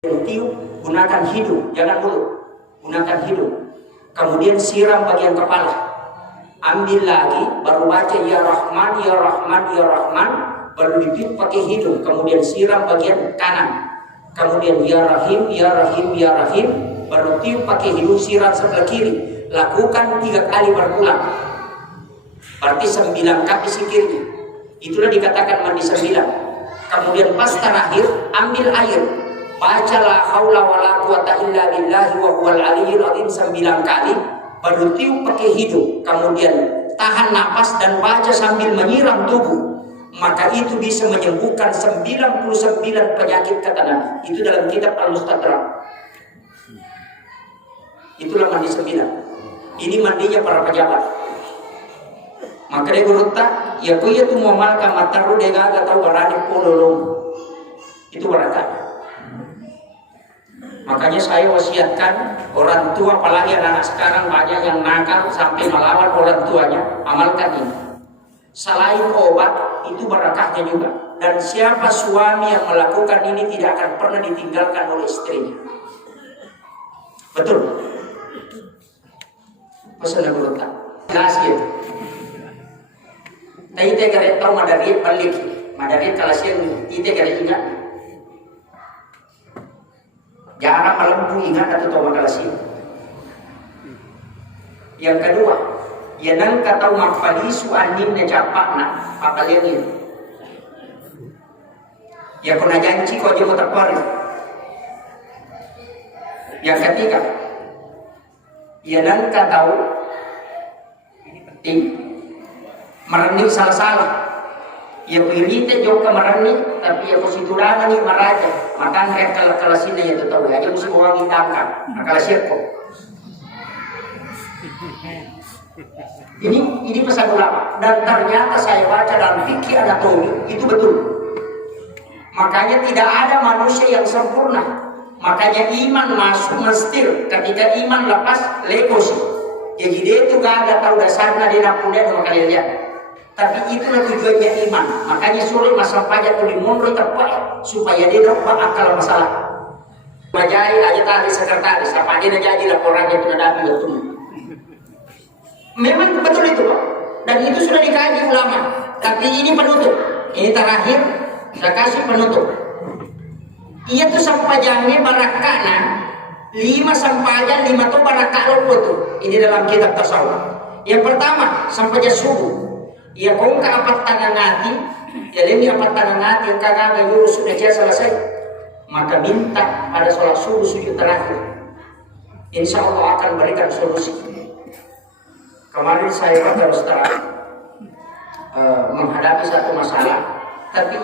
tiup, gunakan hidung, jangan mulut, gunakan hidung. Kemudian siram bagian kepala, ambil lagi, baru baca ya Rahman, ya Rahman, ya Rahman, baru ditiup pakai hidung, kemudian siram bagian kanan, kemudian ya Rahim, ya Rahim, ya Rahim, baru tiup pakai hidung, siram sebelah kiri. Lakukan 3 kali berulang, berarti 9 kali zikirnya. Itulah dikatakan mandi 9. Kemudian pas terakhir ambil air, baca la haula wala quwata illa billahi wa huwal aliyyil azim 9 kali, baru tiup pakai hidung, kemudian tahan napas dan baca sambil menyiram tubuh. Maka itu bisa menyembuhkan 99 penyakit kata Nabi. Itu dalam kitab Al-Mustadrak. Itulah mandi 9. Ini mandinya para pejabat. Maka dia berkata, ya kuya tu muamal ka mataru dega tahu barani pololong. Itu barakah. Makanya saya wasiatkan orang tua, apalagi anak-anak sekarang banyak yang nakal sampai melawan orang tuanya, amalkan ini. Selain obat, itu barakahnya juga. Dan siapa suami yang melakukan ini tidak akan pernah ditinggalkan oleh istrinya. Betul. Pesan aku letak. Nasib. Tapi kita kira tahu madarit balik. Madarit kalau siang kita kira ingat. Jarang malam ingat atau tahu makalah siang. Yang kedua, ya nang kata makfalisu anin necapakna apa dia ni? Ya kena janji kau je mutakbar. Yang ketiga, ya nang kata merani salah-salah. Ya pirite jauh ke merani, tapi ya positurangan ni maraja. Maka mereka kalau sini ya tahu aja mesti orang ditangkap. Kalau siapa? Ini pesan ulama, dan ternyata saya baca dalam fikih anatomi itu betul. Makanya tidak ada manusia yang sempurna. Makanya iman masuk mestir. Ketika iman lepas lekosi. Jadi dia itu gak ada tahu dasarnya dia nak punya sama kalian lihat. Tapi itulah tujuannya iman. Makanya suruh masa pajak tuh dimundur tepat supaya dia dapat akal masalah. Majai aja tadi sekretaris, apa dia jadi laporannya itu ada betul. Memang betul itu, Pak. Dan itu sudah dikaji ulama. Tapi ini penutup. Ini terakhir saya kasih penutup. Ia tuh sampajangnya barakana 5 sampajan 5 tuh barakah tuh. Ini dalam kitab tasawuf. Yang pertama sampaja subuh. Ya kau ke apat tangan ngati, ya ini apat tangan ngati yang kagak yurus sudah selesai. Maka minta pada sholat subuh sujud terakhir. Insya Allah akan berikan solusi. Kemarin saya harus menghadapi satu masalah, tapi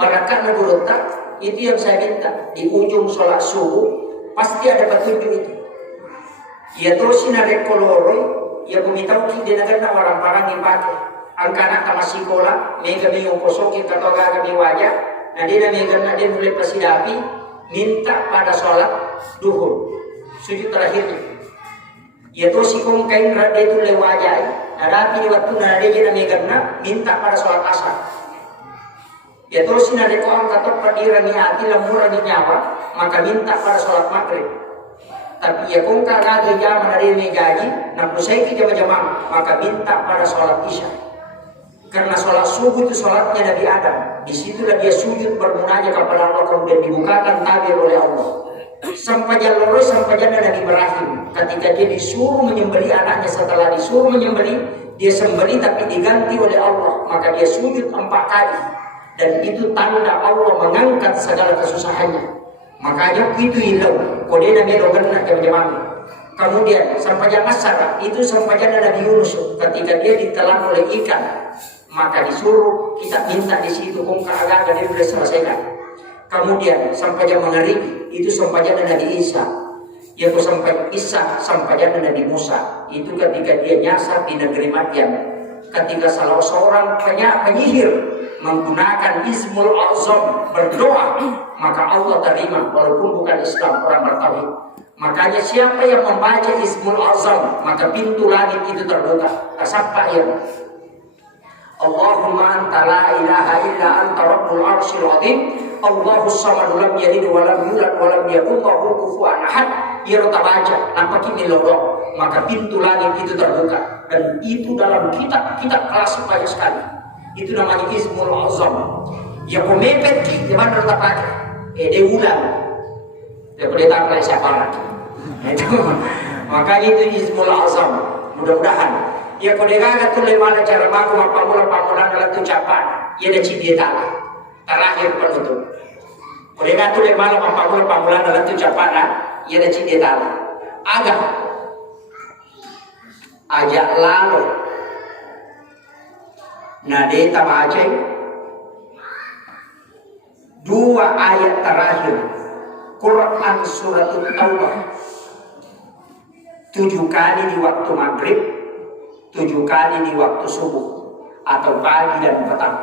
barakah nagurota itu yang saya minta di ujung sholat subuh pasti ada petunjuk itu. Ya terus sinarek koloroi, ya bumitau ki dia nak orang parang dipakai. Angkana kama sikola, mega mega kosokin kata gaga mi wajah, nah dia mega dia mulai pasidapi, minta pada sholat duhur, sujud terakhirnya. Ya terus si kong kain dia itu lewajah, nah rapi di waktu nah dia mega minta pada sholat asar. Ya terus si nade orang kata padira mi hati lemura mi nyawa, maka minta pada sholat maghrib. Tapi ya kong kagak dia menari mi gaji, nah pusai kita jamaah, maka minta pada sholat isya. Karena sholat subuh itu sholatnya Nabi Adam. Disitulah dia sujud bermunajat kepada Allah, kemudian dibukakan tabir oleh Allah. Sampai Nabi Ibrahim ketika dia disuruh menyembelih anaknya, setelah disuruh menyembelih dia sembelih tapi diganti oleh Allah, maka dia sujud 4 kali. Dan itu tanda Allah mengangkat segala kesusahannya. Makanya itu hilau. Kode Nabi Logan nak jam-jam. Kemudian sampai Masara itu sampai Nabi Yunus ketika dia ditelan oleh ikan. Maka disuruh kita minta di situ kong keagak dan dia sudah selesaikan. Kemudian sampai jam mengeribi itu sampai jam Nabi Isa. Yaitu sampai Isa sampai jam Nabi Musa. Itu ketika dia nyasar di negeri Madian. Ketika salah seorang penyihir menggunakan Ismul Azam berdoa, maka Allah terima walaupun bukan Islam, orang bertauhid. Makanya siapa yang membaca Ismul Azam maka pintu langit itu terbuka. Asapa ya. Allahumma anta la ilaha illa anta rabbul arsyil azim Allahus samad lam yalid wa lam yulad wa lam yakul lahu kufuwan ahad. Ia rota baca, nampak ini lorong, maka pintu langit itu terbuka, dan itu dalam kitab klasik banyak sekali. Itu namanya Ismul Azam. Ya komepet di mana rota baca, dia ulang, dia boleh tahu lah siapa lagi. Itu makanya itu Ismul Azam. Mudah-mudahan ya kodega tu le mana cara maku pamula dalam ucapan ia dah cipta tanah terakhir penutup kodega tu le mana pamula dalam ucapan ia dah cipta tanah agak ajak lalu nade tabace dua ayat terakhir Quran surat Taubah 7 kali di waktu maghrib, 7 kali di waktu subuh atau pagi dan petang.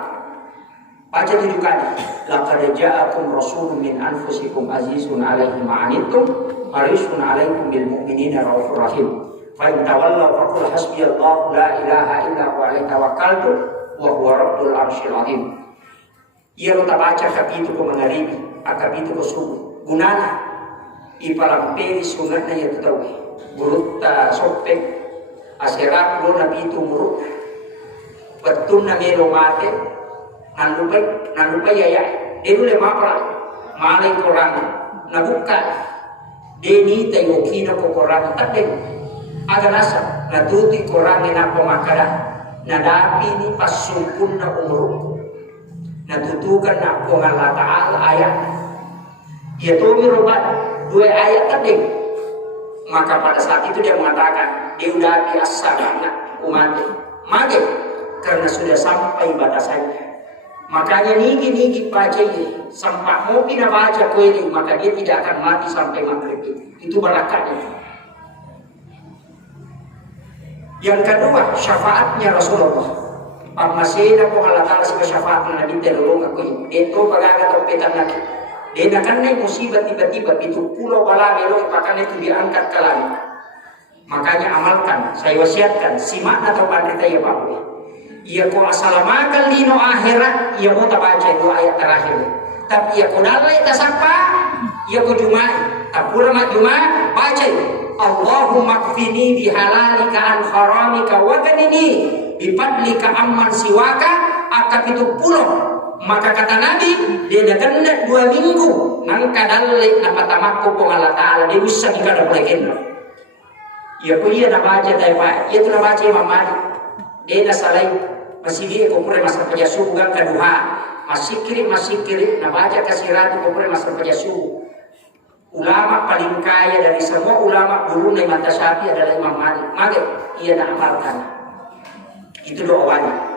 Baca 7 kali. Laqad ja'akum rasulun min anfusikum azizun 'alaihi ma 'anittum harisun 'alaikum bil mu'minina raufur rahim. Fa in tawallaw faqul hasbiyallahu la ilaha illa huwa 'alaihi tawakkaltu wa huwa rabbul 'arsyil 'azim. Ia kita baca kapitulo ko magharibi, kapitulo ko subuh. Gunana ipalamperi sunatna ya tutawi. Burutta sopek asirat lo nabi itu muruk betul nabi lo mate nalupai ya dia dulu mapra malai Quran nabuka deni tayo kina ko Quran tadeng aga nasa natuti Quran na pemakara nadapi ni pasukun na umruk natutukan na ko Allah Ta'ala ayat ya to mirobat 2 ayat tadeng. Maka pada saat itu dia mengatakan dia udah biasa banget umat mage karena sudah sampai batasannya. Makanya nigi baca ini sampai mau pindah baca ini maka dia tidak akan mati sampai maghrib itu barakatnya. Yang kedua syafaatnya Rasulullah. Pamasena ko Allah Ta'ala sa syafaat na nabi terulong ako ito pagagato petan lagi. Dia akan naik musibah tiba-tiba itu pulau bala melo akan itu diangkat ke langit. Makanya amalkan, saya wasiatkan simak atau pandita ya Pak. Ia ko asalamakan lino akhirat ia mau baca 2 ayat terakhir. Tapi ia ko dalai tasapa ia ko Jumat, tapura mat Jumat baca Allahumma kfini bihalalika an haramika wa ganini bifadlika amman siwaka akap itu pulau. Maka kata Nabi dia dah kena 2 minggu nang kadalek na patamakko ko Allah Ta'ala dia bisa dikada boleh kena ya ko iya na baca tayo pa iya tu na baca Imam Malik dia na salay masih dia ko pure masa pajasugan kaduha masih kiri na baca kasiratu ko pure masa pajasugan ulama paling kaya dari semua ulama guru na Imam Tasyafi adalah Imam Malik maka iya na amalkan itu doa wajib.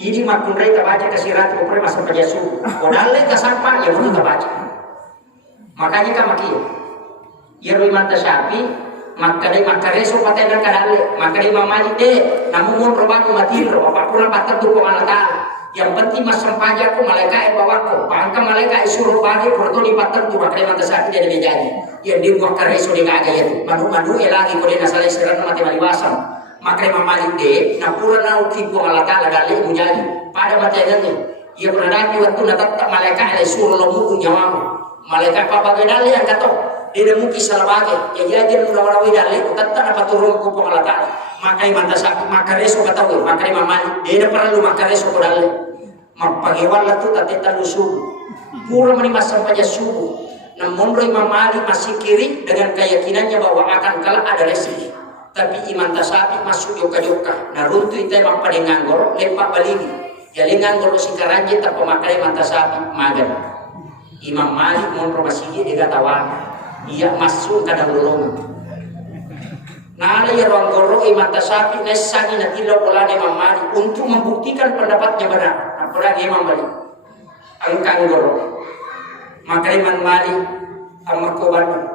Ini makun mereka baca kasirat ko pre masa pajasu. Kodale ka sampa ya butuh baca. Makanya ka makiya. Ya ro Imam Tasyafi makare makareso patena kadale, makare mamali de namun roba ko matiro apa pula patar tu ko Allah Ta'ala. Yang penting mas sampaja ko malaikat bawa ko. Pangka malaikat suruh bagi porto di patar tu makare Imam Tasyafi dia menjadi. Ya di makareso di gaga ya tu. Manu elagi ko de nasalai sirat mati maliwasan. Maka Imam Malik de na pura na ukipo Allah Ta'ala dali menjadi pada matanya ia berada waktu natap malaikat ada suruh lomu nyawamu malaikat apa dali yang kata dia mungkin salah bagi ya dia mudah-mudahan dali tetap dapat turun ke Allah Ta'ala maka Imam Tasyafi maka reso kata maka Imam Malik dia perlu maka reso ko dali mapagiwan la tu tateta lusuh pura menimah sampai subuh namun Imam Malik masih kiri dengan keyakinannya bahwa akan kalah ada resiko. Tapi Imam Tasyafi masuk joka-joka na runtu ite mang padenganggor lepak balini ya lenganggor si karanje ta pemakai Imam Tasyafi magan Imam Malik mon masih dia tawan ia masuk ke dalam lolongan nah ada ya ruang goro Imam Tasyafi nesani na tilaw bola Imam Malik untuk membuktikan pendapatnya benar apalagi Imam Malik angkang goro maka Imam Malik amakoban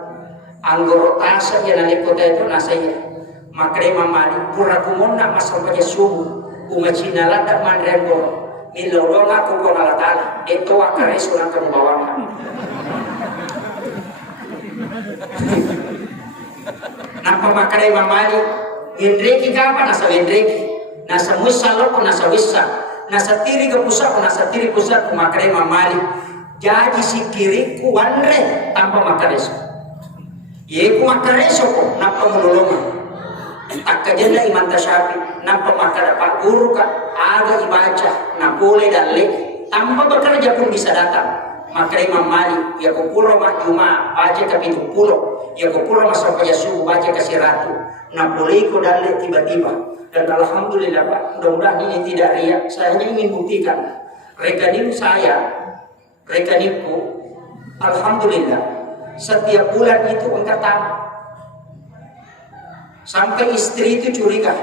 anggoro tasa ya nalikota itu nasaya maka Imam Malik pura kumona masal paja subuh umacina lada mandrengo milolonga ko Allah Ta'ala ito akareso ng kambawangan napa maka Imam Malik gendreki ka nasa gendreki nasa musalo ko nasa wissa nasa tiri ka pusa ko nasa tiri pusa ko maka Imam Malik Jadi si kiriku wanre tanpa makareso. Yeku makareso ko napa menolongan. Tak kajenda iman tasyafi napa makara pak guru ka aga ibaca na boleh dan le tanpa bekerja pun bisa datang. Maka Imam Malik ya kupuro mak Juma baca ke 70, ya kupuro masuk ke subuh baca ke 100. Na boleh ko dan le tiba-tiba. Dan alhamdulillah Pak, mudah-mudahan ini tidak riak. Saya hanya ingin buktikan rekening saya, rekeningku, alhamdulillah setiap bulan itu angkat tangan. Sampai istri itu curiga.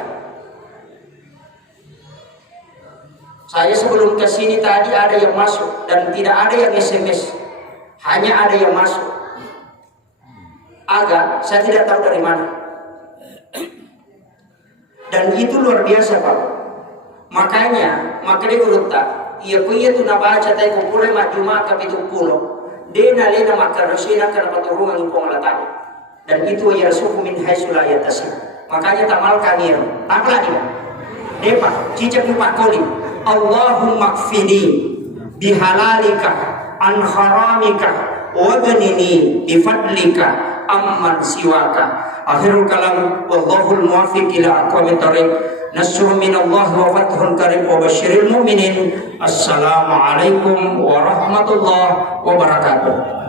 Saya sebelum ke sini tadi ada yang masuk dan tidak ada yang SMS, hanya ada yang masuk. Agak saya tidak tahu dari mana. Dan itu luar biasa Pak. Makanya urut tak. Ia punya tu nabaca tay ko pure ma Juma ka 70. Dena lena makarosina kana paturungan ipong latani. Dan itu ya suku min haitsu la yatasib. Makanya tamal kanir. Taklah dia. Depa cicak lupa koli. Allahumma kfini bihalalika an haramika wa ghnini bifadlika amman siwaka. Akhirul kalam wallahul muwaffiq ila aqwamit thariq. Nasrun minallah wa fathun karim wa basyiril mu'minin. Assalamualaikum warahmatullahi wabarakatuh.